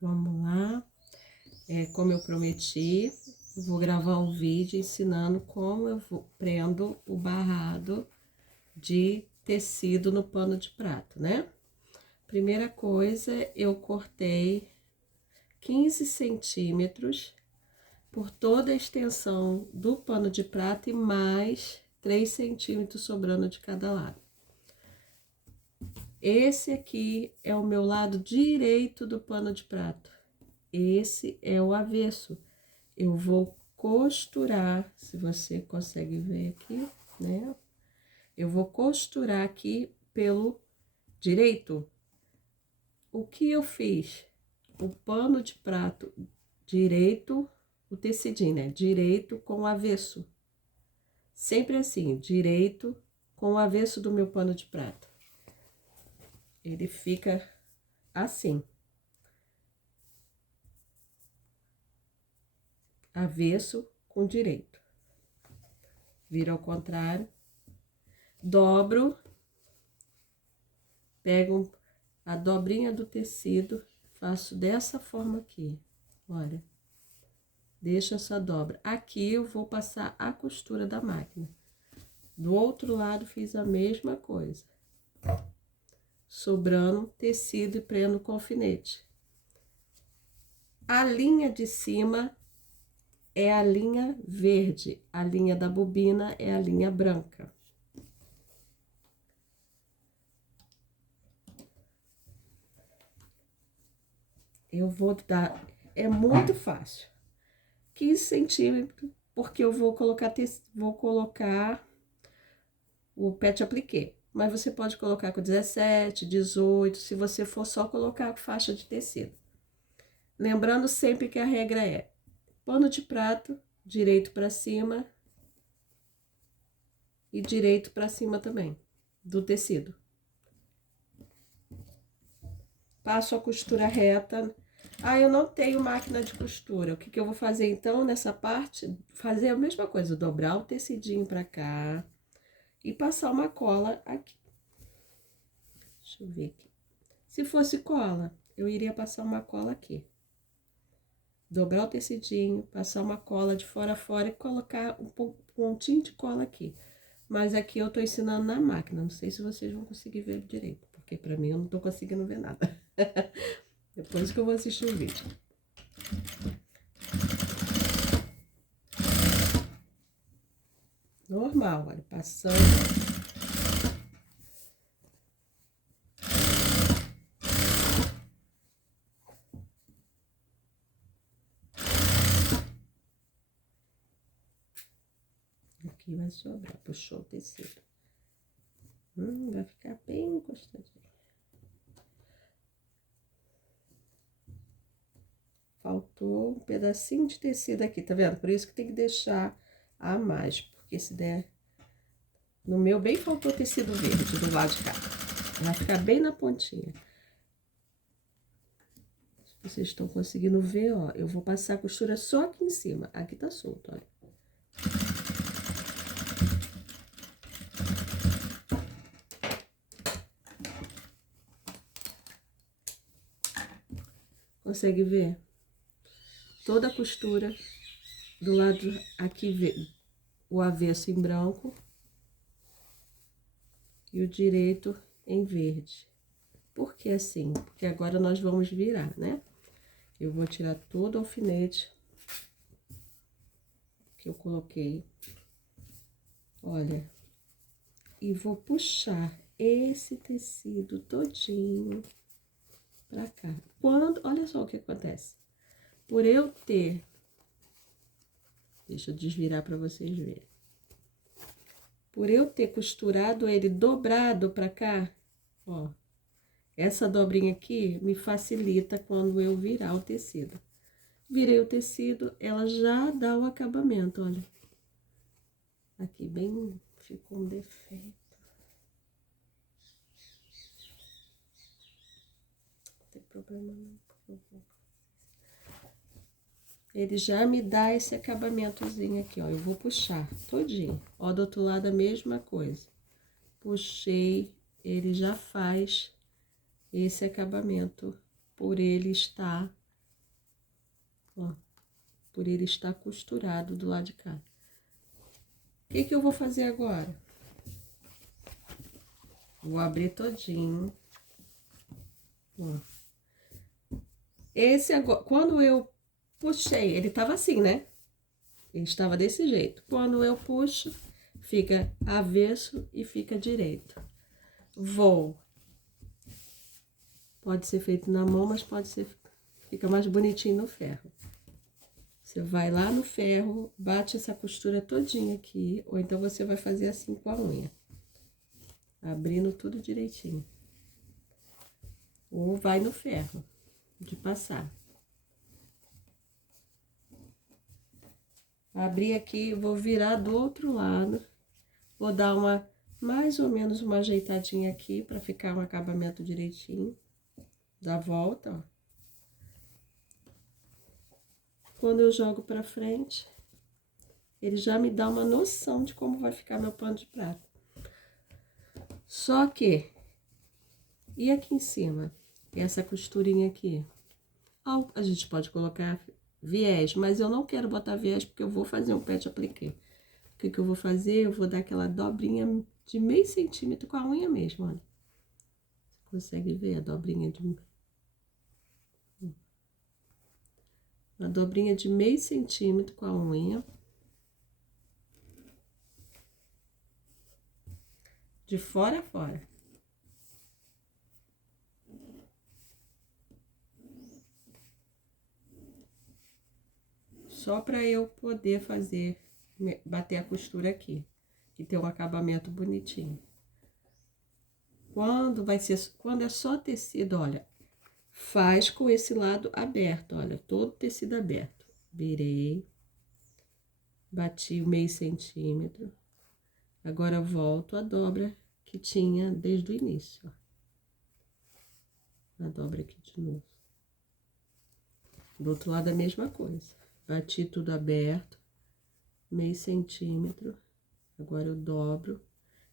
Vamos lá. Como eu prometi, vou gravar um vídeo ensinando como eu prendo o barrado de tecido no pano de prato, né? Primeira coisa, eu cortei 15 centímetros por toda a extensão do pano de prato e mais 3 centímetros sobrando de cada lado. Esse aqui é o meu lado direito do pano de prato. Esse é o avesso. Eu vou costurar, se você consegue ver aqui, né? Eu vou costurar aqui pelo direito. O que eu fiz? O pano de prato direito, o tecidinho, né? Direito com o avesso. Sempre assim, direito com o avesso do meu pano de prato. Ele fica assim. Avesso com direito. Vira ao contrário. Dobro. Pego a dobrinha do tecido, faço dessa forma aqui, olha. Deixa essa dobra. Aqui eu vou passar a costura da máquina. Do outro lado fiz a mesma coisa. Sobrando tecido e prendo com alfinete. A linha de cima é a linha verde, a linha da bobina é a linha branca. Eu vou dar, é muito fácil. 15 centímetros, porque eu vou colocar o pet appliqué. Mas você pode colocar com 17, 18, se você for só colocar a faixa de tecido. Lembrando sempre que a regra é pano de prato, direito para cima e direito para cima também, do tecido. Passo a costura reta. Ah, eu não tenho máquina de costura. O que que eu vou fazer então nessa parte? Fazer a mesma coisa, dobrar o tecidinho para cá e passar uma cola aqui. Deixa eu ver aqui. Se fosse cola, eu iria passar uma cola aqui. Dobrar o tecidinho, passar uma cola de fora a fora e colocar um pontinho de cola aqui. Mas aqui eu tô ensinando na máquina, não sei se vocês vão conseguir ver direito, porque pra mim eu não tô conseguindo ver nada. Depois que eu vou assistir o vídeo. Normal, olha, passando. Aqui vai sobrar, puxou o tecido. Vai ficar bem encostadinho. Faltou um pedacinho de tecido aqui, tá vendo? Por isso que tem que deixar a mais, porque se der... No meu bem faltou tecido verde do lado de cá. Vai ficar bem na pontinha. Se vocês estão conseguindo ver, ó, eu vou passar a costura só aqui em cima. Aqui tá solto, olha. Consegue ver? Toda a costura do lado aqui, o avesso em branco e o direito em verde. Por que assim? Porque agora nós vamos virar, né? Eu vou tirar todo o alfinete que eu coloquei. Olha, e vou puxar esse tecido todinho pra cá. Olha só o que acontece. Por eu ter... Deixa eu desvirar pra vocês verem. Por eu ter costurado ele dobrado pra cá, ó. Essa dobrinha aqui me facilita quando eu virar o tecido. Virei o tecido, ela já dá o acabamento, olha. Aqui bem, ficou um defeito. Não tem problema não, por favor. Ele já me dá esse acabamentozinho aqui, ó. Eu vou puxar todinho. Ó, do outro lado a mesma coisa. Puxei, ele já faz esse acabamento por ele estar ó, por ele estar costurado do lado de cá. O que que eu vou fazer agora? Vou abrir todinho, ó. Esse agora, quando eu puxei, ele tava assim, né? Ele estava desse jeito. Quando eu puxo, fica avesso e fica direito. Vou. Pode ser feito na mão, mas pode ser, fica mais bonitinho no ferro. Você vai lá no ferro, bate essa costura todinha aqui, ou então você vai fazer assim com a unha. Abrindo tudo direitinho. Ou vai no ferro, de passar. Abri aqui, vou virar do outro lado. Vou dar uma, mais ou menos uma ajeitadinha aqui, pra ficar um acabamento direitinho. Dá volta, ó. Quando eu jogo pra frente, ele já me dá uma noção de como vai ficar meu pano de prata. Só que, e aqui em cima, essa costurinha aqui? A gente pode colocar viés, mas eu não quero botar viés porque eu vou fazer um pet appliqué. O que que eu vou fazer? Eu vou dar aquela dobrinha de meio centímetro com a unha mesmo, olha. Você consegue ver a dobrinha de... Uma dobrinha de meio centímetro com a unha. De fora a fora. Só para eu poder fazer, bater a costura aqui. E ter um acabamento bonitinho. Quando é só tecido, olha, faz com esse lado aberto, olha, todo tecido aberto. Virei, bati o meio centímetro. Agora volto a dobra que tinha desde o início, ó. A dobra aqui de novo. Do outro lado a mesma coisa. Bati tudo aberto, meio centímetro. Agora eu dobro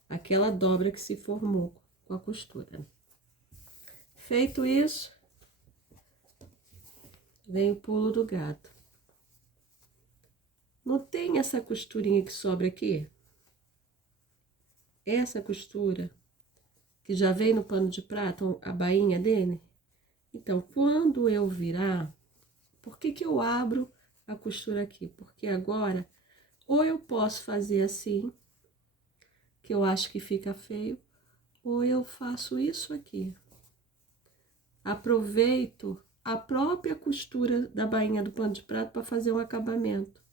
aquela dobra que se formou com a costura. Feito isso, vem o pulo do gato. Não tem essa costurinha que sobra aqui? Essa costura, que já vem no pano de prata, a bainha dele? Então, quando eu virar, por que que eu abro a costura aqui? Porque agora, ou eu posso fazer assim, que eu acho que fica feio, ou eu faço isso aqui. Aproveito a própria costura da bainha do pano de prata para fazer um acabamento.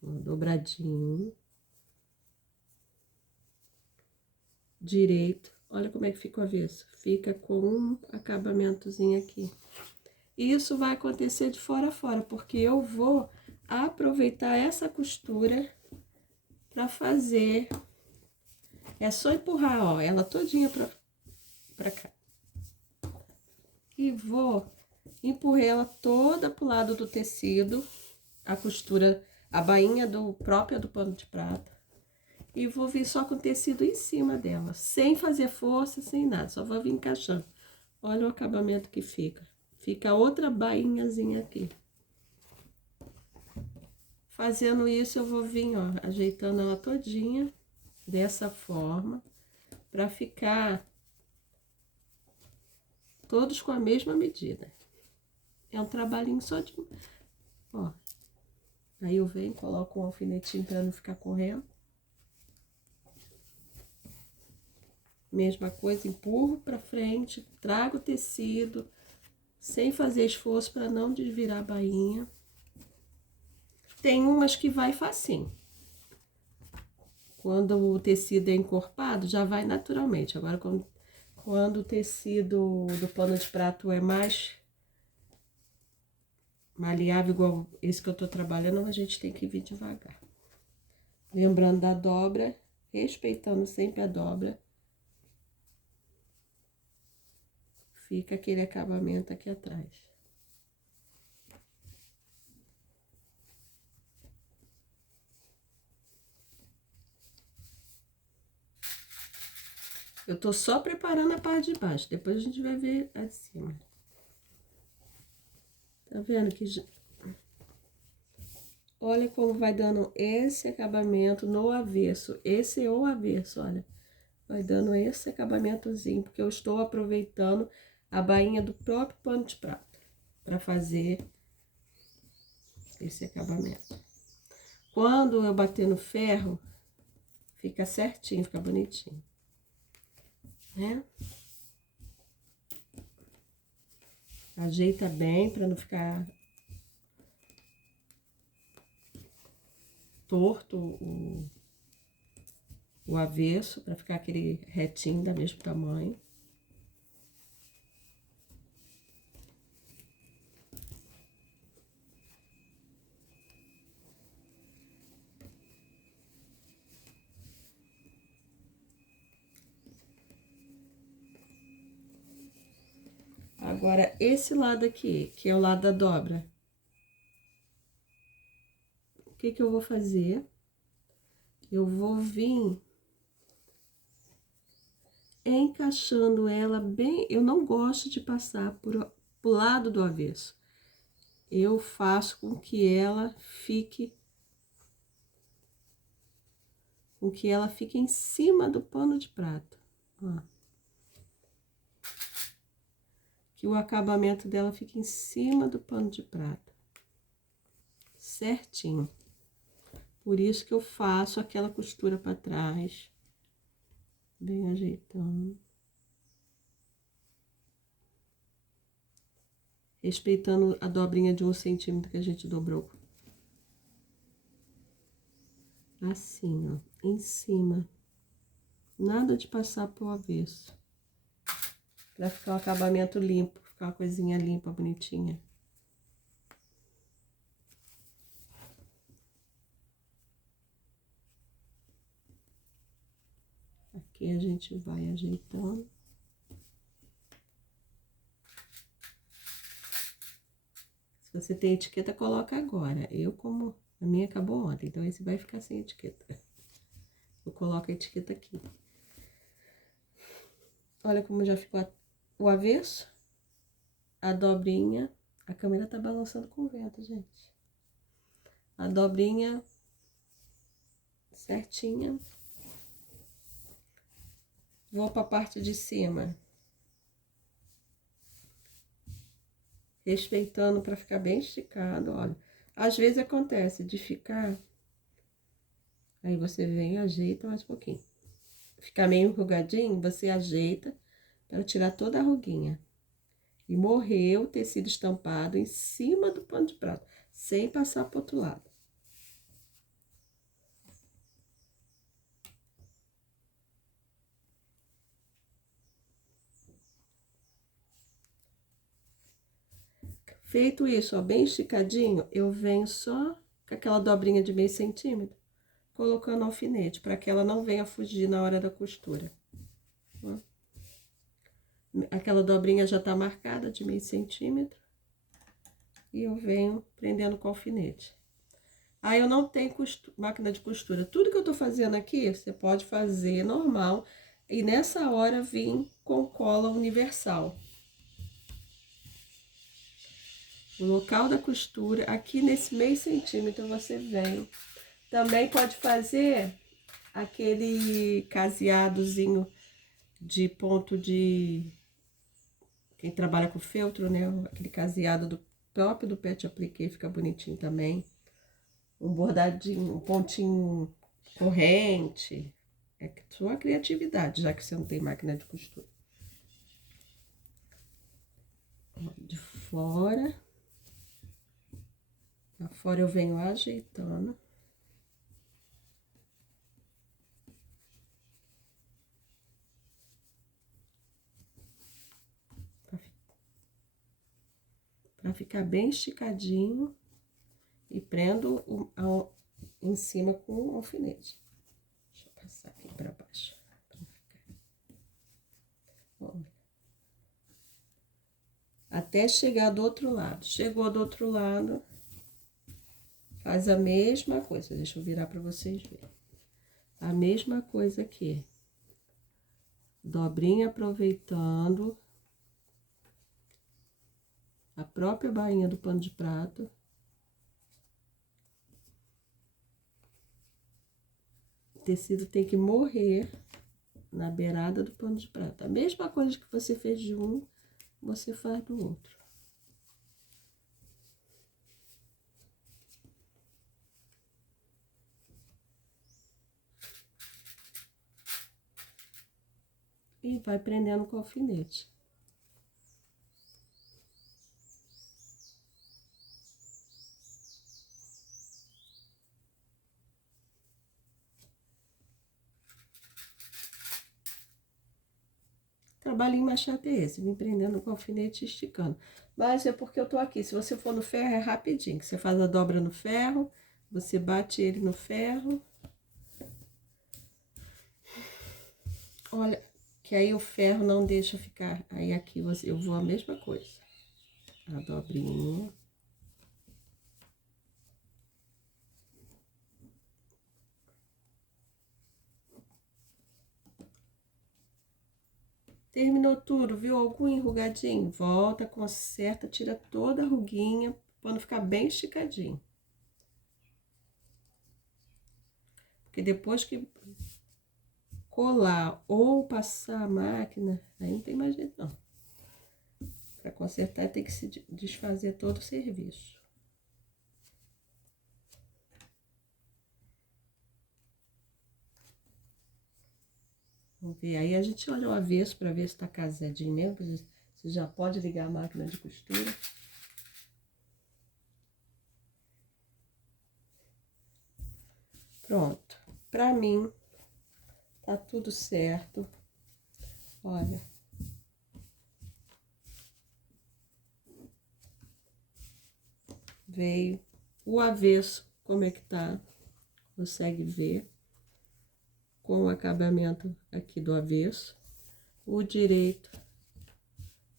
Dobradinho. Direito. Olha como é que fica o avesso. Fica com um acabamentozinho aqui. Isso vai acontecer de fora a fora, porque eu vou aproveitar essa costura para fazer. É só empurrar, ó, ela todinha pra cá. E vou empurrar ela toda pro lado do tecido, a costura, a bainha própria do pano de prata. E vou vir só com o tecido em cima dela, sem fazer força, sem nada, só vou vir encaixando. Olha o acabamento que fica. Fica outra bainhazinha aqui. Fazendo isso, eu vou vir, ó, ajeitando ela todinha, dessa forma, pra ficar todos com a mesma medida. É um trabalhinho só de... Ó, aí eu venho, coloco um alfinetinho pra não ficar correndo. Mesma coisa, empurro pra frente, trago o tecido, sem fazer esforço para não desvirar a bainha. Tem umas que vai facinho. Quando o tecido é encorpado, já vai naturalmente. Agora, quando o tecido do pano de prato é mais maleável, igual esse que eu tô trabalhando, a gente tem que vir devagar. Lembrando da dobra, respeitando sempre a dobra. Fica aquele acabamento aqui atrás. Eu tô só preparando a parte de baixo, depois a gente vai ver a de cima. Tá vendo que... Olha como vai dando esse acabamento no avesso. Esse é o avesso, olha. Vai dando esse acabamentozinho, porque eu estou aproveitando a bainha do próprio pano de prato para fazer esse acabamento. Quando eu bater no ferro, fica certinho, fica bonitinho, né? Ajeita bem para não ficar torto o avesso, para ficar aquele retinho do mesmo tamanho. Agora, esse lado aqui, que é o lado da dobra, o que que eu vou fazer? Eu vou vir encaixando ela bem... Eu não gosto de passar pro lado do avesso. Eu faço com que ela fique... em cima do pano de prato, ó. Que o acabamento dela fique em cima do pano de prata, certinho. Por isso que eu faço aquela costura para trás, bem ajeitando, respeitando a dobrinha de 1 centímetro que a gente dobrou. Assim, ó, em cima. Nada de passar pro avesso. Pra ficar um acabamento limpo, ficar uma coisinha limpa, bonitinha. Aqui a gente vai ajeitando. Se você tem etiqueta, coloca agora. Eu, como a minha acabou ontem, então esse vai ficar sem etiqueta. Eu coloco a etiqueta aqui. Olha como já ficou o avesso, a dobrinha. A câmera tá balançando com o vento, gente. A dobrinha certinha. Vou pra parte de cima, respeitando para ficar bem esticado, olha. Às vezes acontece de ficar, aí você vem e ajeita mais um pouquinho. Ficar meio enrugadinho, você ajeita para tirar toda a ruguinha. E morreu o tecido estampado em cima do pano de prato, sem passar pro outro lado. Feito isso, ó, bem esticadinho, eu venho só com aquela dobrinha de meio centímetro, colocando alfinete, para que ela não venha fugir na hora da costura. Ó. Aquela dobrinha já tá marcada de meio centímetro, e eu venho prendendo com alfinete. Aí eu não tenho máquina de costura. Tudo que eu tô fazendo aqui, você pode fazer normal, e nessa hora vim com cola universal. O local da costura, aqui nesse meio centímetro, você vem. Também pode fazer aquele caseadozinho de ponto de... Quem trabalha com feltro, né? Aquele caseado do próprio do Pet Appliqué, fica bonitinho também. Um bordadinho, um pontinho corrente. É sua criatividade, já que você não tem máquina de costura. De fora... Fora eu venho ajeitando. Pra ficar bem esticadinho. E prendo em cima com um alfinete. Deixa eu passar aqui pra baixo. Pra ficar. Olha. Até chegar do outro lado. Chegou do outro lado... Faz a mesma coisa, deixa eu virar para vocês verem. A mesma coisa aqui. Dobrinha aproveitando a própria bainha do pano de prato. O tecido tem que morrer na beirada do pano de prato. A mesma coisa que você fez de um, você faz do outro. E vai prendendo com alfinete. Trabalhinho mais chato é esse, vim prendendo com alfinete e esticando. Mas é porque eu tô aqui, se você for no ferro é rapidinho, que você faz a dobra no ferro, você bate ele no ferro. Olha, que aí o ferro não deixa ficar, aí aqui eu vou a mesma coisa. A dobrinha. Terminou tudo, viu algum enrugadinho? Volta, conserta, tira toda a ruguinha, para não ficar bem esticadinho. Porque depois que colar ou passar a máquina, aí não tem mais jeito não. Para consertar tem que se desfazer todo o serviço. Vamos ver, aí a gente olha o avesso para ver se tá casadinho mesmo. Você já pode ligar a máquina de costura. Pronto, pra mim tá tudo certo. Olha. Veio o avesso, como é que tá? Consegue ver? Com o acabamento aqui do avesso. O direito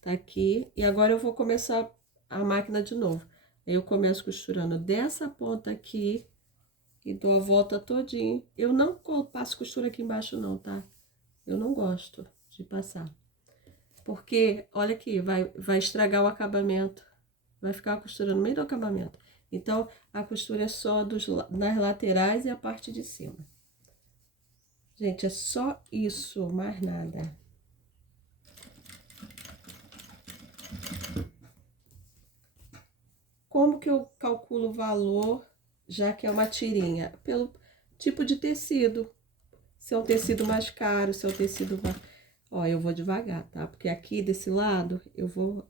tá aqui. E agora eu vou começar a máquina de novo. Aí eu começo costurando dessa ponta aqui e dou a volta todinho. Eu não passo costura aqui embaixo não, tá? Eu não gosto de passar. Porque, olha aqui, vai estragar o acabamento. Vai ficar a costura no meio do acabamento. Então, a costura é só nas laterais e a parte de cima. Gente, é só isso, mais nada. Como que eu calculo o valor, já que é uma tirinha? Pelo tipo de tecido. Se é um tecido mais caro, se é um tecido mais... Ó, eu vou devagar, tá? Porque aqui desse lado, eu vou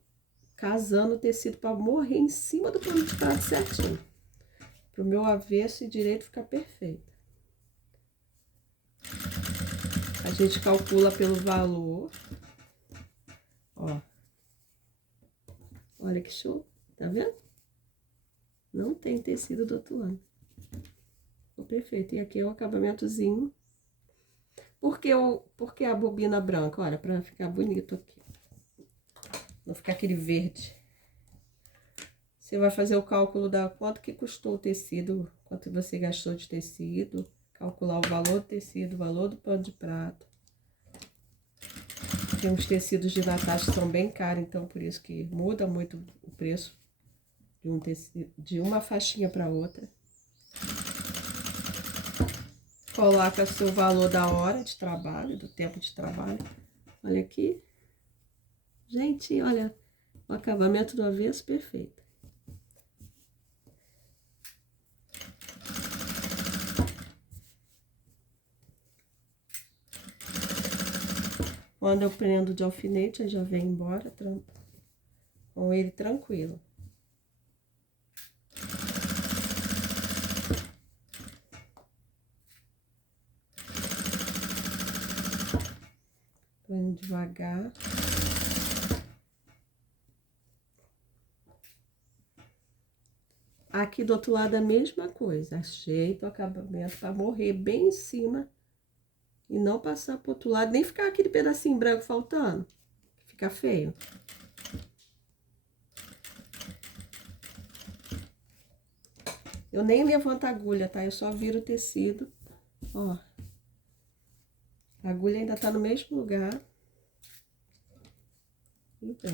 casando o tecido para morrer em cima do pano de prato certinho. Pro meu avesso e direito ficar perfeito. A gente calcula pelo valor. Ó. Olha que show. Tá vendo? Não tem tecido do outro lado. Ficou perfeito. E aqui é o acabamentozinho. Por que a bobina branca? Olha, pra ficar bonito aqui. Não ficar aquele verde. Você vai fazer o cálculo da quanto que custou o tecido, quanto você gastou de tecido. Calcular o valor do tecido, o valor do pano de prato. Tem uns tecidos de Natal que são bem caros, então por isso que muda muito o preço de um tecido, de uma faixinha para outra. Coloca seu valor da hora de trabalho, do tempo de trabalho. Olha aqui. Gente, olha, o acabamento do avesso perfeito. Quando eu prendo de alfinete, eu já venho embora com ele tranquilo. Tô indo devagar. Aqui do outro lado a mesma coisa. Ajeito o acabamento para morrer bem em cima e não passar pro outro lado, nem ficar aquele pedacinho branco faltando. Fica feio. Eu nem levanto a agulha, tá? Eu só viro o tecido. Ó. A agulha ainda tá no mesmo lugar. E vem.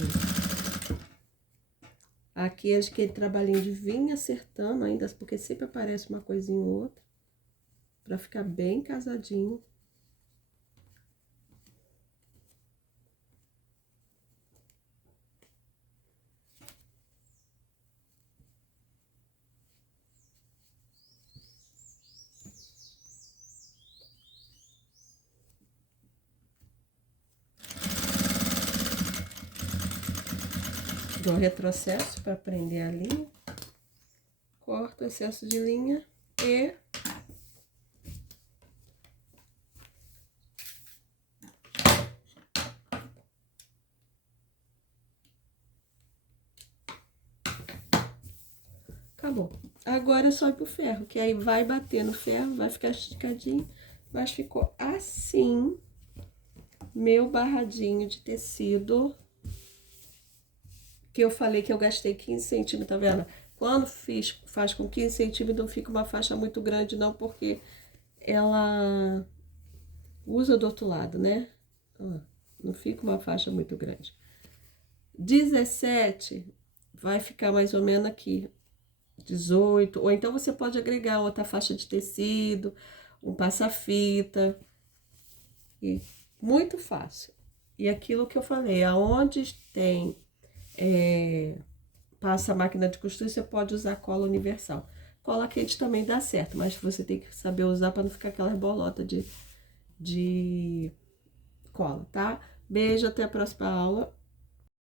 Aqui é aquele trabalhinho de vir acertando ainda, porque sempre aparece uma coisinha ou outra, pra ficar bem casadinho. Dou retrocesso para prender a linha, corto o excesso de linha e acabou. Agora é só ir pro ferro, que aí vai bater no ferro, vai ficar esticadinho, mas ficou assim, meu barradinho de tecido, que eu falei que eu gastei 15 centímetros, tá vendo? Quando faz com 15 centímetros, não fica uma faixa muito grande, não, porque ela usa do outro lado, né? Ó, não fica uma faixa muito grande. 17 vai ficar mais ou menos aqui, 18, ou então você pode agregar outra faixa de tecido, um passa-fita, e muito fácil. E aquilo que eu falei, aonde tem passa a máquina de costura, você pode usar cola universal. Cola quente também dá certo, mas você tem que saber usar para não ficar aquelas bolotas de cola, tá? Beijo, até a próxima aula.